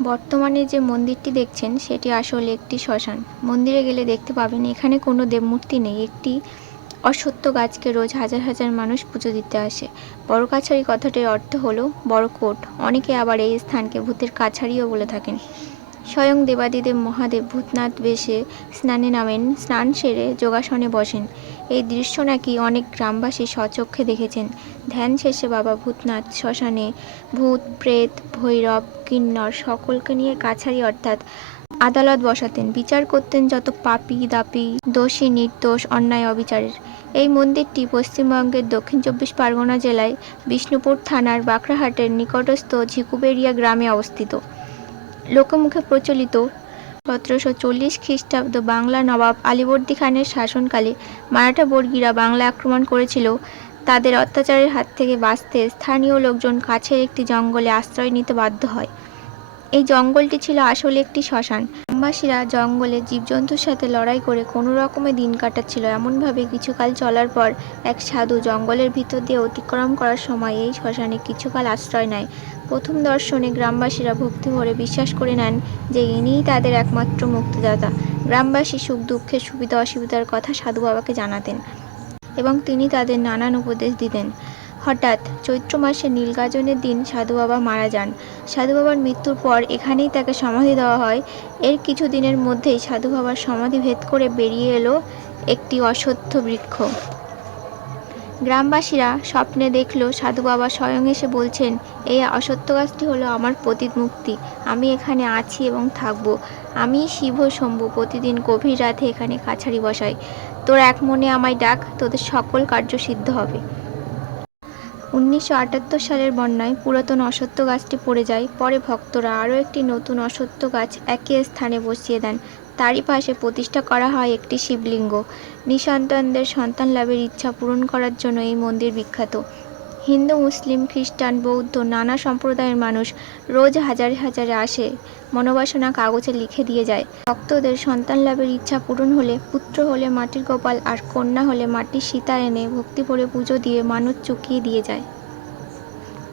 বর্তমানে যে মন্দিরটি দেখছেন, সেটি আসলে একটি শ্মশান। মন্দিরে গেলে দেখতে পাবেন, এখানে কোনো দেবমূর্তি নেই। একটি অসত্য গাছকে রোজ হাজার হাজার মানুষ পুজো দিতে আসে। বড় কাছারি কথাটির অর্থ হলো বড় কোট। অনেকে আবার এই স্থানকে ভূতের কাছারিও বলে থাকেন। স্বয়ং দেবাদিদেব মহাদেব ভূতনাথ বেশে স্নানে নামেন, স্নান সেরে যোগাসনে বসেন। এই দৃশ্য নাকি অনেক গ্রামবাসী স্বচক্ষে দেখেছেন। ধ্যান শেষে বাবা ভূতনাথ শ্মশানে ভূত, প্রেত, ভৈরব, কিন্নর সকলকে নিয়ে কাছারি অর্থাৎ আদালত বসাতেন। বিচার করতেন যত পাপি, দাপি, দোষী, নির্দোষ, অন্যায়, অবিচারের। এই মন্দিরটি পশ্চিমবঙ্গের দক্ষিণ চব্বিশ পরগনা জেলায় বিষ্ণুপুর থানার বাঁকড়াহাটের নিকটস্থ ঝিকুবেরিয়া গ্রামে অবস্থিত। লোকমুখে প্রচলিত সতেরোশো চল্লিশ খ্রিস্টাব্দ বাংলা নবাব আলীবর্দী খানের শাসনকালে মারাঠা বর্গীরা বাংলা আক্রমণ করেছিল। তাদের অত্যাচারের হাত থেকে বাঁচতে স্থানীয় লোকজন কাছের একটি জঙ্গলে আশ্রয় নিতে বাধ্য হয়। এই জঙ্গলটি ছিল আসলে একটি শ্মশান। গ্রামবাসীরা জঙ্গলে জীবজন্তুর সাথে লড়াই করে কোনো রকমে দিন কাটাচ্ছিল। এমনভাবে কিছুকাল চলার পর এক সাধু জঙ্গলের ভিতর দিয়ে অতিক্রম করার সময় এই শ্মশানে কিছুকাল আশ্রয় নেয়। প্রথম দর্শনে গ্রামবাসীরা ভক্তি ভরে বিশ্বাস করে নেন যে ইনিই তাদের একমাত্র মুক্তিদাতা। গ্রামবাসী সুখ দুঃখের সুবিধা, অসুবিধার কথা সাধু বাবাকে জানাতেন এবং তিনি তাদের নানান উপদেশ দিতেন। হঠাৎ চৈত্র মাসে নীলগাজনের দিন সাধু বাবা মারা যান। সাধু বাবার মৃত্যুর পর এখানেই তাকে সমাধি দেওয়া হয়। এর কিছু দিনের মধ্যেই সাধু বাবার সমাধি ভেদ করে বেরিয়ে এলো একটি অসত্য বৃক্ষ। গ্রামবাসীরা স্বপ্নে দেখল সাধু বাবা স্বয়ং এসে বলছেন, এই অসত্য গাছটি হলো আমার পতিত মুক্তি। আমি এখানে আছি এবং থাকব। আমি শিব শম্ভু প্রতিদিন গভীর রাতে এখানে কাছারি বসাই। তোর এক মনে আমায় ডাক, তোদের সকল কার্য সিদ্ধ হবে। উনিশশো আটাত্তর সালের বন্যায় পুরাতন অসত্য গাছটি পড়ে যায়। পরে ভক্তরা আরও একটি নতুন অসত্য গাছ একই স্থানে বসিয়ে দেন। তারই পাশে প্রতিষ্ঠা করা হয় একটি শিবলিঙ্গ। নিঃসন্তানদের সন্তান লাভের ইচ্ছা পূরণ করার জন্য এই মন্দির বিখ্যাত। হিন্দু, মুসলিম, খ্রিস্টান, বৌদ্ধ, নানা সম্প্রদায়ের মানুষ রোজ হাজারে হাজারে আসে, মনোবাসনা কাগজে লিখে দিয়ে যায়। ভক্তদের সন্তান লাভের ইচ্ছা পূরণ হলে পুত্র হলে মাটির গোপাল আর কন্যা হলে মাটির সীতা এনে ভক্তি ভরে পুজো দিয়ে মানুষ চুকিয়ে দিয়ে যায়।